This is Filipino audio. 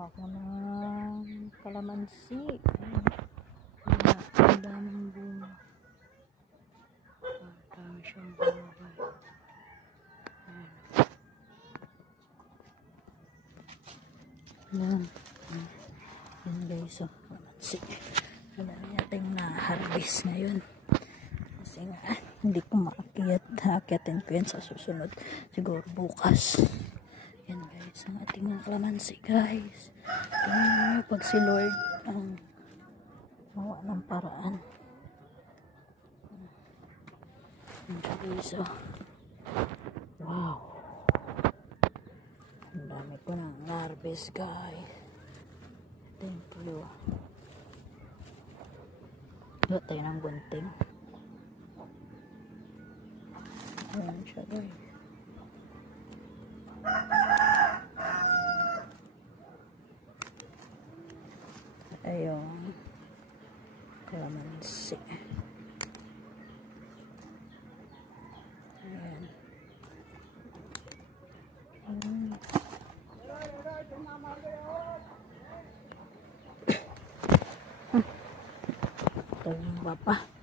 Kuha ko ng kalamansi. Ang daming bunga. Ang dami siyang bunga. Ayan. Ayan guys, so kalamansi. Madami natin na-harvest ngayon. Kasi nga, hindi ko maakyat. Aakyatin ko yan sa susunod. Siguro bukas. Yan guys, ang ating mga kalamansi guys. Pag si Lord ang mawa ng paraan. Yan guys, oh. Wow. Ang dami ko ng harvest guys. Thank you. Wala tayo ng gunting. Ayan siya guys. Ayun. Kalamansi. Ayan. Ito yung bapa.